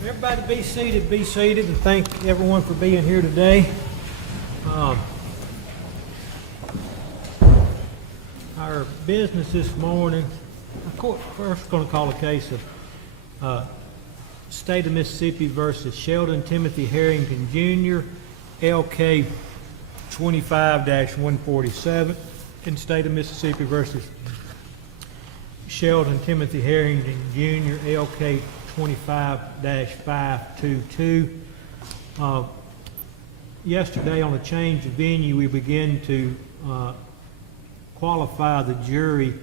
Everybody be seated, and thank everyone for being here today. Our business this morning, of course, first going to call a case of State of Mississippi versus Sheldon Timothy Herrington Jr., LK 25-147, and State of Mississippi versus Sheldon Timothy Herrington Jr., LK 25-522. Yesterday on a change of venue, we began to qualify the jury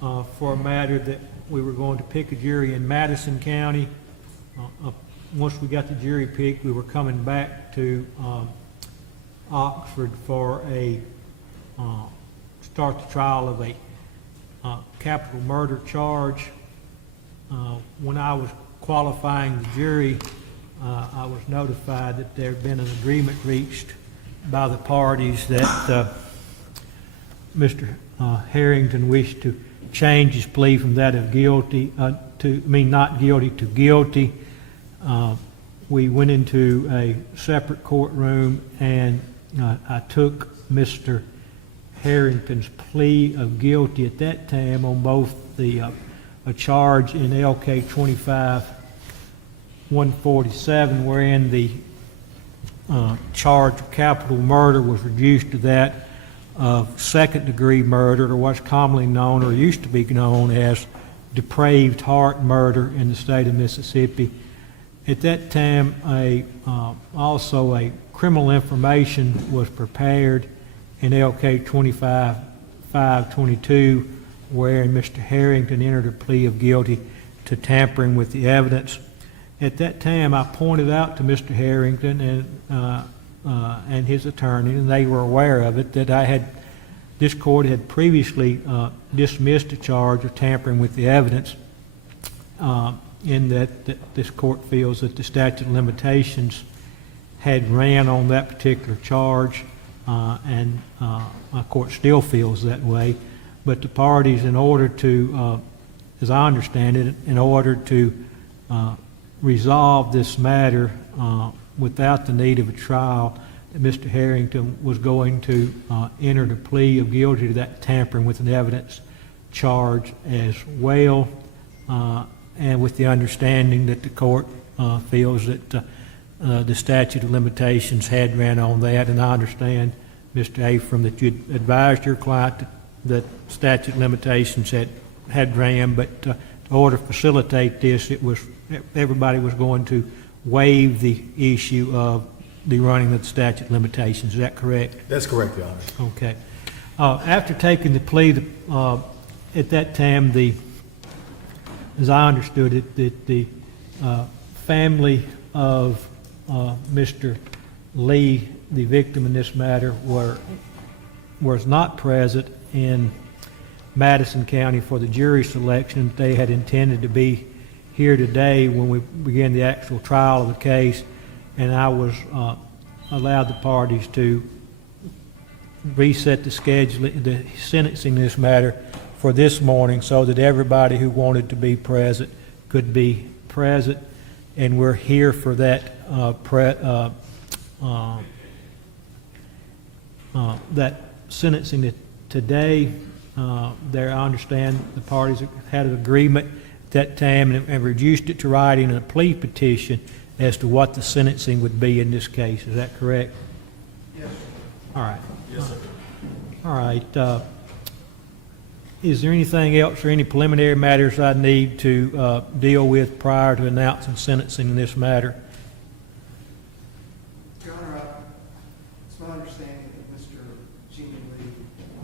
for a matter that we were going to pick a jury in Madison County. Once we got the jury picked, we were coming back to Oxford for a start the trial of a capital murder charge. When I was qualifying the jury, I was notified that there had been an agreement reached by the parties that Mr. Herrington wished to change his plea from that of guilty not guilty to guilty. We went into a separate courtroom, and I took Mr. Herrington's plea of guilty at that time on both a charge in LK 25-147, wherein the charge of capital murder was reduced to that of second-degree murder, or what's commonly known or used to be known as depraved heart murder in the state of Mississippi. At that time, also a criminal information was prepared in LK 25-522, wherein Mr. Herrington entered a plea of guilty to tampering with the evidence. At that time, I pointed out to Mr. Herrington and his attorney, and they were aware of it, that this court had previously dismissed a charge of tampering with the evidence, in that this court feels that the statute of limitations had ran on that particular charge, and my court still feels that way. But the parties, in order to, as I understand it, in order to resolve this matter without the need of a trial, Mr. Herrington was going to enter the plea of guilty to that tampering with an evidence charge as well, and with the understanding that the court feels that the statute of limitations had ran on that. And I understand, Mr. Afram, that you advised your client that statute of limitations had ran, but in order to facilitate this, everybody was going to waive the issue of the running of the statute of limitations. Is that correct? That's correct, Your Honor. Okay. After taking the plea, at that time, as I understood it, that the family of Mr. Lee, the victim in this matter, was not present in Madison County for the jury selection. They had intended to be here today when we began the actual trial of the case, and I was allowed the parties to reset the schedule, the sentencing in this matter for this morning, so that everybody who wanted to be present could be present. And we're here for that that sentencing today. There, I understand the parties had an agreement at that time and reduced it to writing a plea petition as to what the sentencing would be in this case. Is that correct? Yes. All right. Yes, sir. All right. Is there anything else or any preliminary matters I need to deal with prior to announcing sentencing in this matter? Your Honor, it's my understanding that Mr. Jimmie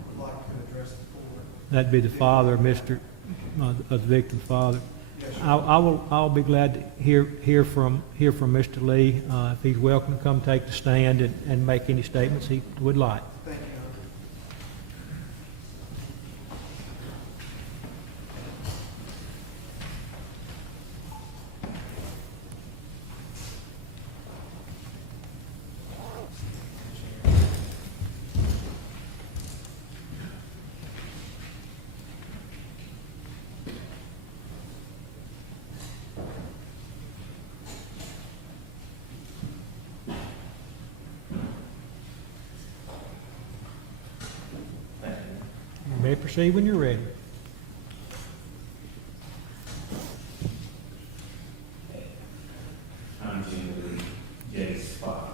would like to address the court. That'd be the father of Mr. Of the victim's father. Yes, sir. I'll be glad to hear from Mr. Lee if he's welcome to come take the stand and make any statements he would like. Thank you, Your Honor. proceed when you're ready. I'm Jimmie, Jay's father.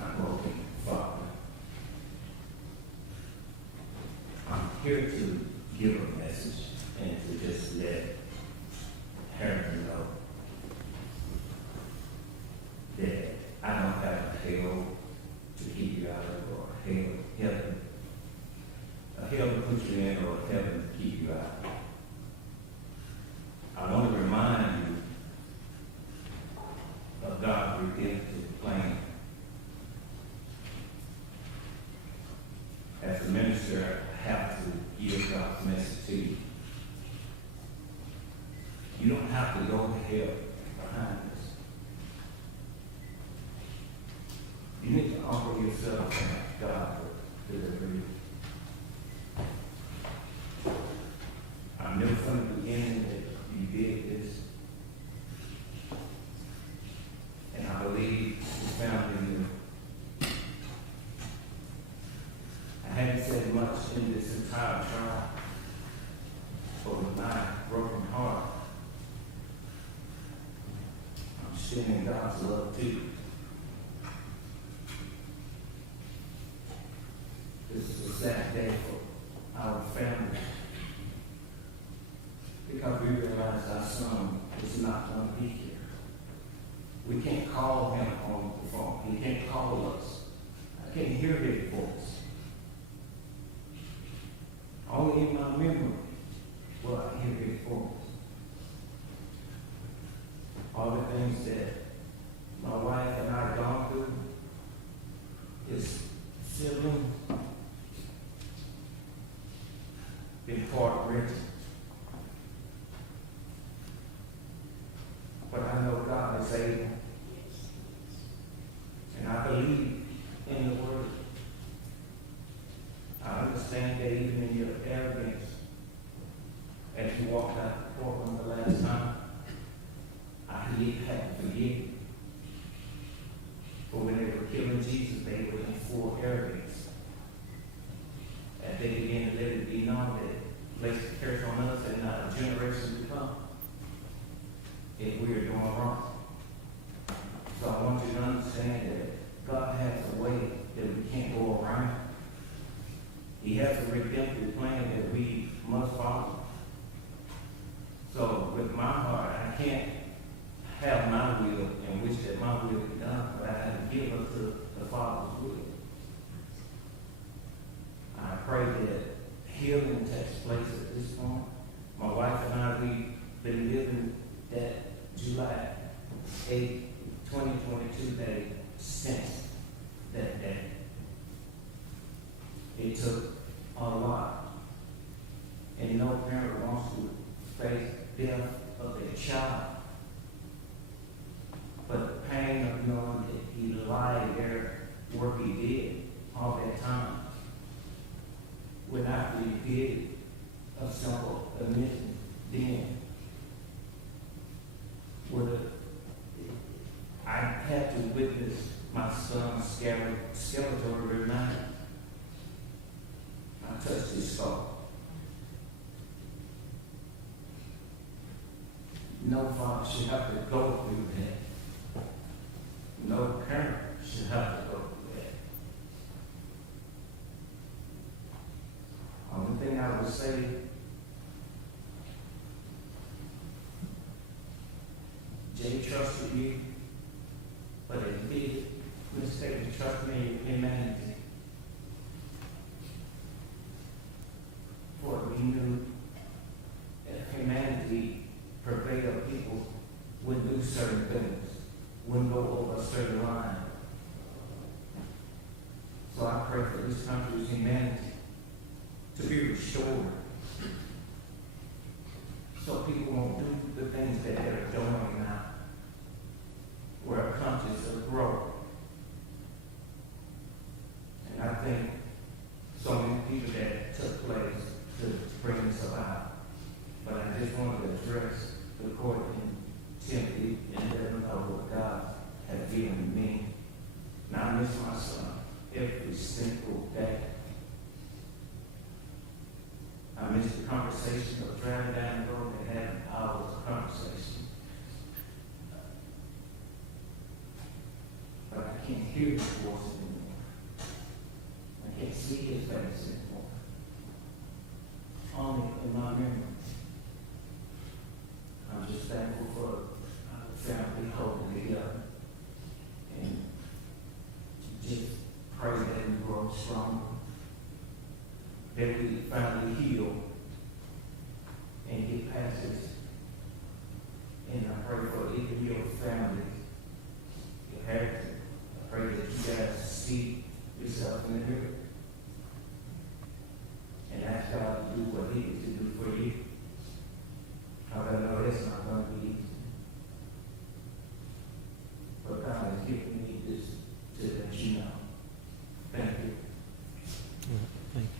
I'm broken father. I'm here to give a message and to just let Herrington know that I don't have hell to keep you out of, or heaven, a hell to put you in, or heaven to keep you out. I want to remind you of God's redemptive plan. As a minister, I have to give God's message to you. You don't have to go to hell behind this. You need to offer yourself to God for delivery. I knew from the beginning that you did this. And I believe it's found in you. I haven't said much in this entire trial, but with my broken heart, I'm sharing God's love too. This is a sad day for our family, because we realize our son is not going to be here. We can't call him on the phone. He can't call us. I can't hear his voice. Only in my memory will I hear his voice. All the things that my wife and I have gone through, his sibling, been heart-wrenching. But I know God is able. And I believe in the word. I understand that even in your arrogance, as you walked out the courtroom the last time, I had to forgive you. But when they were killing Jesus, they were in full arrogance. As they began to let it be known that place the curse on us and not a generation to come if we are doing wrong. So I want you to understand that God has a way that we can't go around. He has a redemptive plan that we must follow. So with my heart, I can't have my will and wish that my will be done, but I have to give up to the Father's will. I pray that healing takes place at this point. My wife and I, we've been living that July 8, 2022 day since that day. It took a lot. And no parent wants to face death of their child. But the pain of knowing that he lied there, work he did all that time, when after he did a simple admission, then I had to witness my son's skeletal remains. I touched his skull. No father should have to go through that. No parent should have to go through that. Only thing I would say, Jay trusted you, but it did mistake to trust me in humanity. For we knew that humanity prevailed, people would do certain things, wouldn't go over a certain line. So I pray for this country's humanity to be restored, so people won't do the things that they're doing now, where our countries are growing. And I think so many people that took place to bring this about. But I just wanted to address the court in Timothy and let them know what God has given me. Now I miss my son every single day. a conversation of driving down the road and having hours of conversation. But I can't hear his voice anymore. I can't see his face anymore. Only in my memory. I'm just thankful for the family holding together. And just pray that we grow stronger. That we finally heal and get past this. And I pray for even your family, your heritage. I pray that you guys see yourself in the mirror. And ask God to do what He is to do for you. I know that's not going to be easy. But God has given me this to let you know. Thank you. Thank you.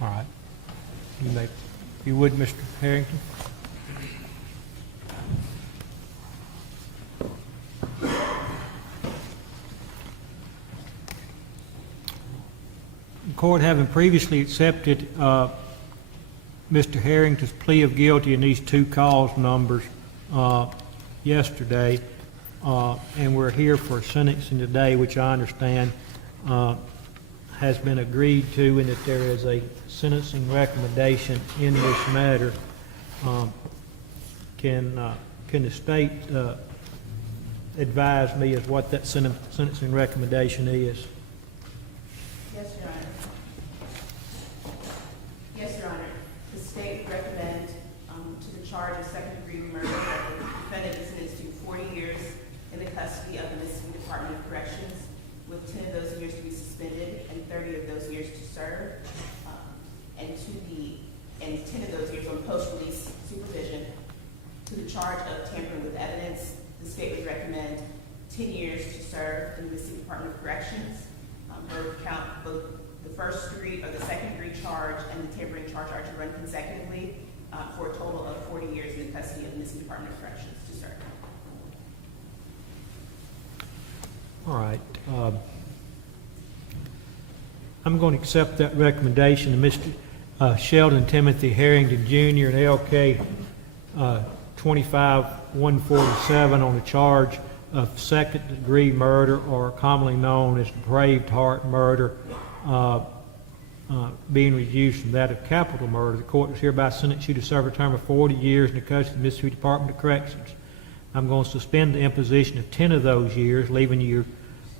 All right. You may, if you would, Mr. Herrington. The court, having previously accepted Mr. Harrington's plea of guilty in these two cause numbers yesterday, and we're here for sentencing today, which I understand has been agreed to, and that there is a sentencing recommendation in this matter. Can the state advise me as what that sentencing recommendation is? Yes, Your Honor. Yes, Your Honor. The state recommend to the charge of second-degree murder that the defendant is sentenced to 40 years in the custody of the Mississippi Department of Corrections, with 10 of those years to be suspended and 30 of those years to serve, and 10 of those years on post-release supervision. To the charge of tampering with evidence, the state would recommend 10 years to serve in the Mississippi Department of Corrections. Both the first degree or the second degree charge and the tampering charge are to run consecutively for a total of 40 years in the custody of the Mississippi Department of Corrections to serve. All right. I'm going to accept that recommendation of Mr. Sheldon Timothy Herrington Jr. and LK 25-147 on the charge of second-degree murder, or commonly known as depraved heart murder, being reduced from that of capital murder. The court is hereby sentence you to serve a term of 40 years in the custody of the Mississippi Department of Corrections. I'm going to suspend the imposition of 10 of those years, leaving you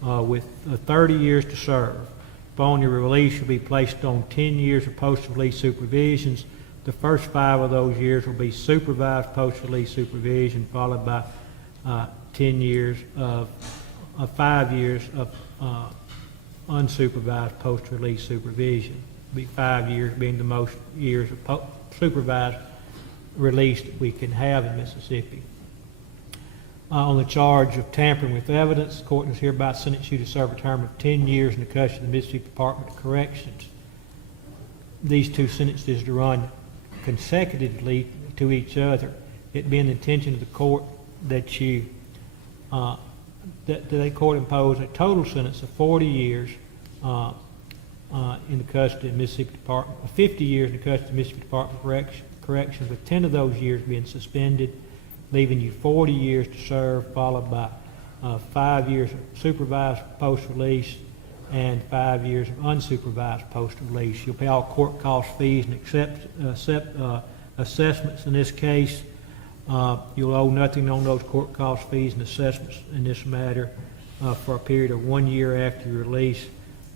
with 30 years to serve. Upon your release, you'll be placed on 10 years of post-release supervisions. The first 5 of those years will be supervised post-release supervision, followed by 10 years of 5 years of unsupervised post-release supervision. It'll be 5 years being the most years of supervised release that we can have in Mississippi. On the charge of tampering with evidence, the court is hereby sentence you to serve a term of 10 years in the custody of the Mississippi Department of Corrections. These two sentences to run consecutively to each other. It being the intention of the court that you that the court impose a total sentence of 40 years in the custody of Mississippi Department, 50 years in the custody of Mississippi Department of Corrections, with 10 of those years being suspended, leaving you 40 years to serve, followed by 5 years of supervised post-release and 5 years of unsupervised post-release. You'll pay all court cost fees and accept assessments in this case. You'll owe nothing on those court cost fees and assessments in this matter for a period of 1 year after your release.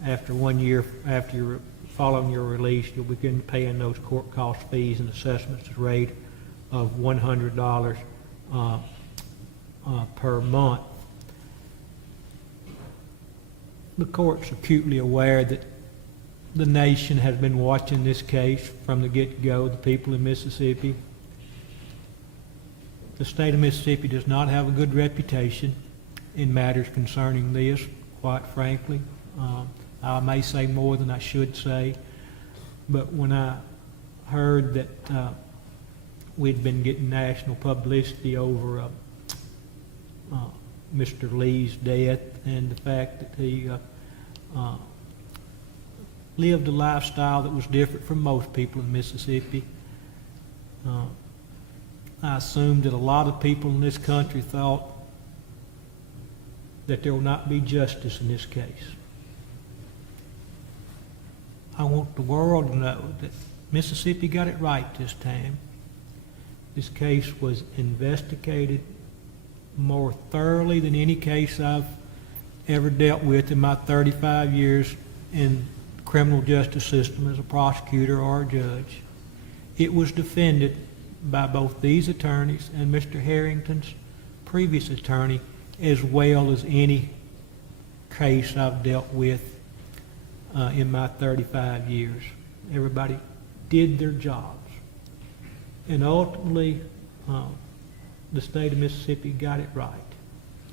After 1 year after your following your release, you'll begin paying those court cost fees and assessments at a rate of $100 per month. The court's acutely aware that the nation has been watching this case from the get-go, the people in Mississippi. The state of Mississippi does not have a good reputation in matters concerning this, quite frankly. I may say more than I should say, but when I heard that we'd been getting national publicity over Mr. Lee's death and the fact that he lived a lifestyle that was different from most people in Mississippi, I assumed that a lot of people in this country thought that there will not be justice in this case. I want the world to know that Mississippi got it right this time. This case was investigated more thoroughly than any case I've ever dealt with in my 35 years in the criminal justice system as a prosecutor or a judge. It was defended by both these attorneys and Mr. Herrington's previous attorney, as well as any case I've dealt with in my 35 years. Everybody did their jobs. And ultimately, the state of Mississippi got it right.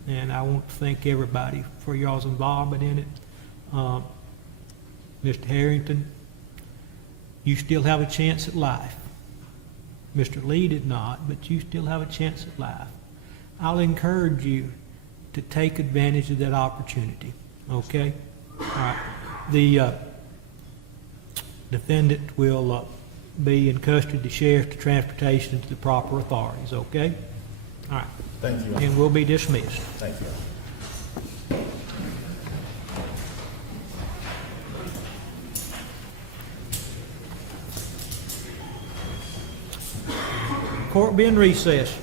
And I want to thank everybody for y'all's involvement in it. Mr. Herrington, you still have a chance at life. Mr. Lee did not, but you still have a chance at life. I'll encourage you to take advantage of that opportunity, okay? All right. The defendant will be in custody of the sheriff to transportation to the proper authorities, okay? All right. Thank you. And we'll be dismissed. Thank you. Court being recessed.